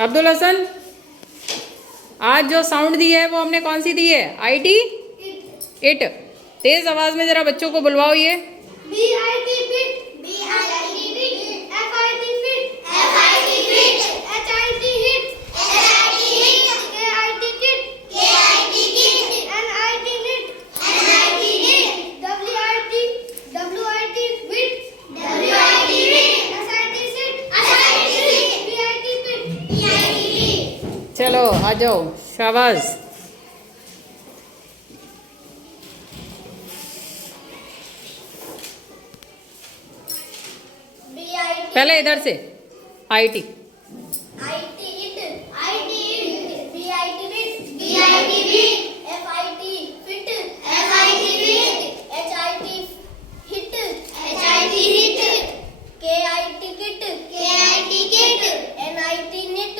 अब्दुल हसन, आज जो साउंड दी है वो हमने कौन सी दी है? IT it. तेज आवाज में जरा बच्चों को बुलवाओ ये। BIT bit, BIT fit, FIT fit, FIT fit, HIT hit, HIT hit, KIT kit, KIT kit, NIT nit, NIT nit, WIT wit, WIT wit, SIT sit, SIT sit, PIT pit, PIT pit. चलो आ जाओ, शाबाश। पहले इधर से IT। IT it, BIT bit, BIT fit, FIT fit, FIT fit, HIT hit, HIT hit, KIT kit, KIT kit, NIT nit,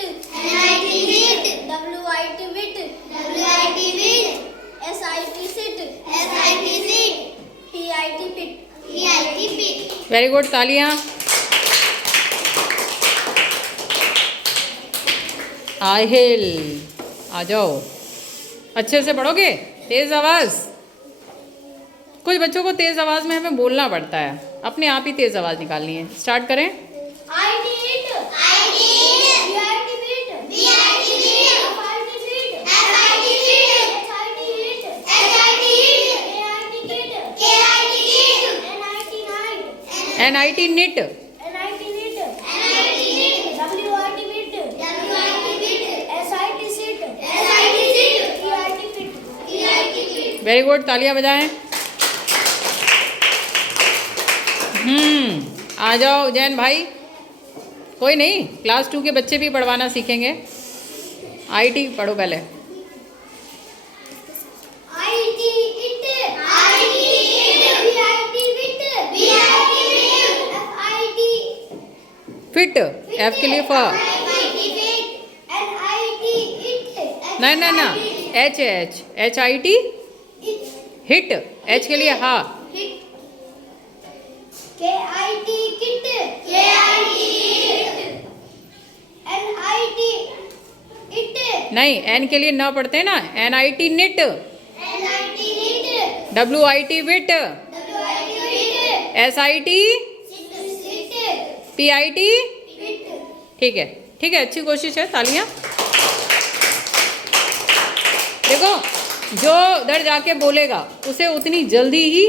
NIT nit, WIT wit, WIT wit, SIT sit, SIT sit, PIT pit, PIT fit. Very good, तालियां। आहिल, आ जाओ। अच्छे से पढ़ोगे? तेज आवाज। कुछ बच्चों को तेज आवाज में हमें बोलना पड़ता है, अपने आप ही तेज आवाज निकालनी है। स्टार्ट करें। IT it, BIT fit, FIT fit, HIT kit, NIT NIT nit, nit, WIT wit, SIT sit, PIT fit. Very good, तालियां बजाएं। आ जाओ जैन भाई। कोई नहीं, क्लास 2 के बच्चे भी पढ़वाना सीखेंगे। IT पढ़ो पहले। IT it, BIT bit, wit, F के लिए फ। नहीं ना ना, H HIT हिट, H के लिए हा। KIT किट, NIT इट, नहीं, N के लिए न पढ़ते हैं ना, NIT nit, NIT nit, WIT wit, WIT wit, SIT sit, PIT। Pit. ठीक है, ठीक है, अच्छी कोशिश है, तालियां। देखो, जो उधर जाके बोलेगा उसे उतनी जल्दी ही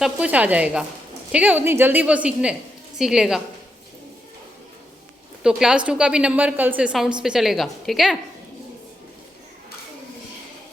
सब कुछ आ जाएगा, ठीक है? उतनी जल्दी वो सीख लेगा। तो क्लास 2 का भी नंबर कल से साउंड्स पे चलेगा, ठीक है?